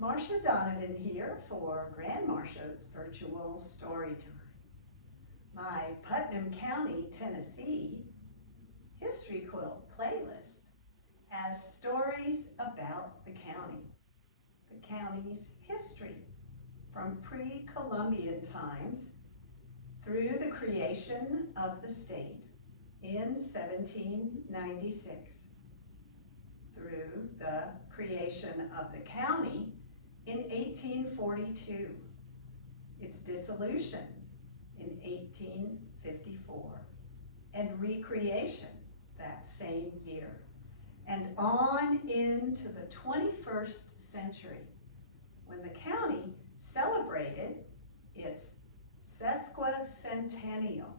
Marcia Donovan here for GrandMarcia's virtual story time. My Putnam County, Tennessee History Quilt playlist has stories about the county's history from pre-Columbian times through the creation of the state in 1796, through the creation of the county in 1842, its dissolution in 1854, and recreation that same year, and on into the 21st century, when the county celebrated its sesquicentennial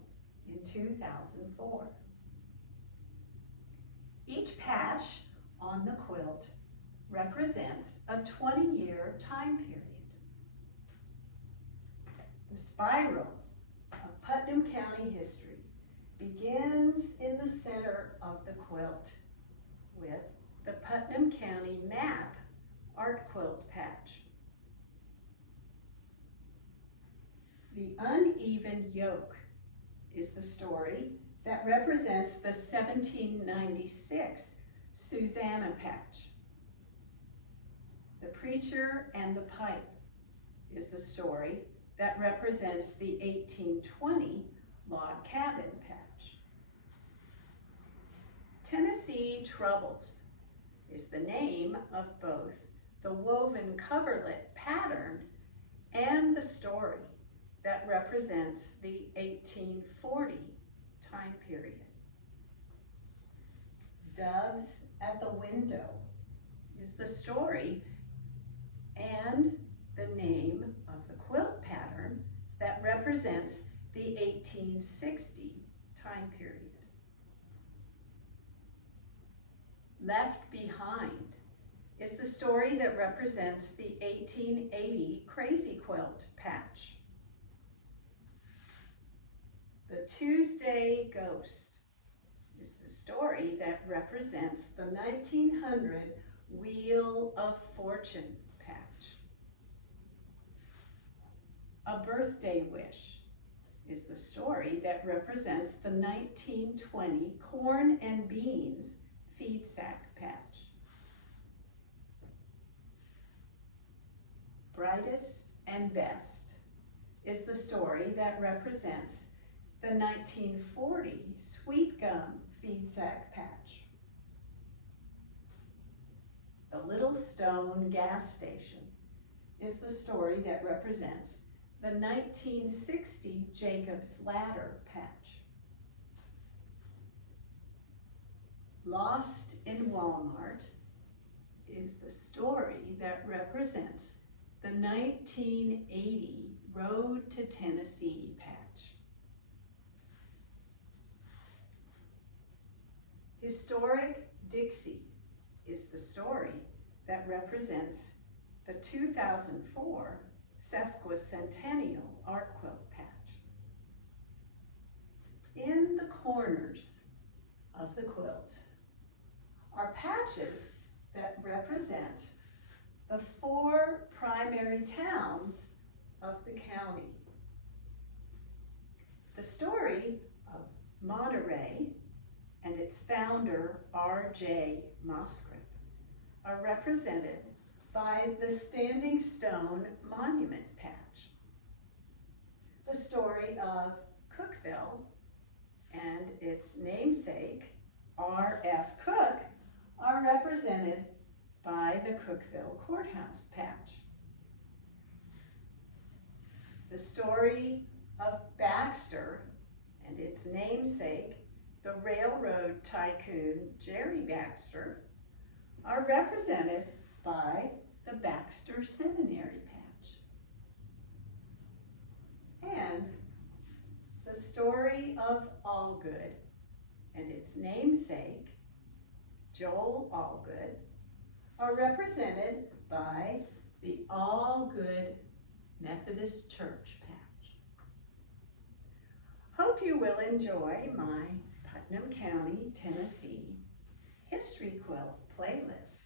in 2004. Each patch on the quilt represents a 20-year time period. The spiral of Putnam County history begins in the center of the quilt with the Putnam County map art quilt patch. The uneven yoke is the story that represents the 1796 Susanna patch. The preacher and the pipe is the story that represents the 1820 log cabin patch. Tennessee Troubles is the name of both the woven coverlet pattern and the story that represents the 1840 time period. Doves at the Window is the story and the name of the quilt pattern that represents the 1860 time period. Left Behind is the story that represents the 1880 Crazy Quilt patch. The Tuesday Ghost is the story that represents the 1900 Wheel of Fortune patch. A Birthday Wish is the story that represents the 1920 Corn and Beans feed sack patch. Brightest and Best is the story that represents the 1940 Sweet Gum feed sack patch. The Little Stone Gas Station is the story that represents the 1960 Jacob's Ladder patch. Lost in Walmart is the story that represents the 1980 Road to Tennessee patch. Historic Dixie is the story that represents the 2004 Sesquicentennial art quilt patch. In the corners of the quilt are patches that represent the 4 primary towns of the county. The story of Monterey and its founder, R.J. Moscrip, are represented by the Standing Stone Monument patch. The story of Cookeville and its namesake, R.F. Cook, are represented by the Cookeville Courthouse patch. The story of Baxter and its namesake, the railroad tycoon Jerry Baxter, are represented by the Baxter Seminary patch. And the story of Allgood and its namesake, Joel Allgood, are represented by the Allgood Methodist Church patch. Hope you will enjoy my Putnam County, Tennessee History Quilt playlist.